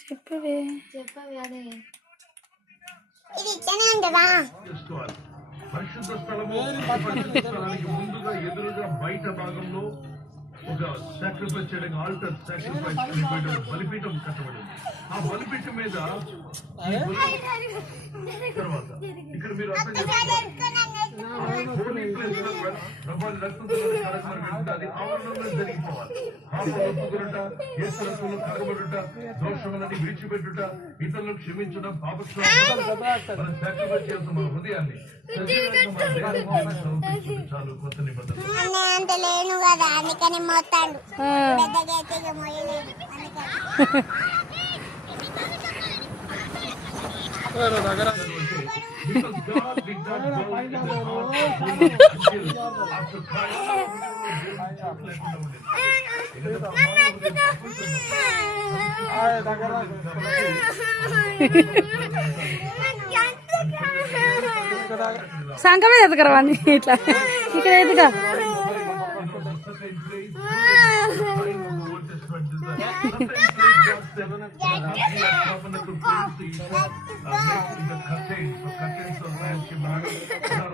చెప్పవే. చెప్పవి అదే. ఇది ఇట్లనే చేసుకోవాలి పరిశుద్ధ స్థలము ముందుగా ఎదురుగా బయట భాగంలో ఒక సాక్రిఫైస్ చేయడానికి ఆల్టర్ సాక్రిఫైస్ చేయబడిన బలిపీఠం కట్టబడింది. ఆ బలిపీఠం మీద తర్వాత ఇక్కడ మీరు అర్థం ప్రభావి రక్తంతో కడగబడి అది ఆవరణలో జరిగిపోవాలి పాపం ఒప్పుకొనుట యేసు రక్తంలో కడగబడుట దోషములని విడిచిపెట్టుట ఇతరులను క్షమించడం. పాపక్షేమం మనం సాక్రిఫైస్ చేస్తాం మన హృదయాన్ని చాలు కొత్త నిబంధన కదా అందుకని పెద్దగా అందుకని సంఘమే ఎదగరవాన్ని ఇట్లా. ఇక్కడ ఎదుగా 爸爸，姐姐，哥哥，妈妈。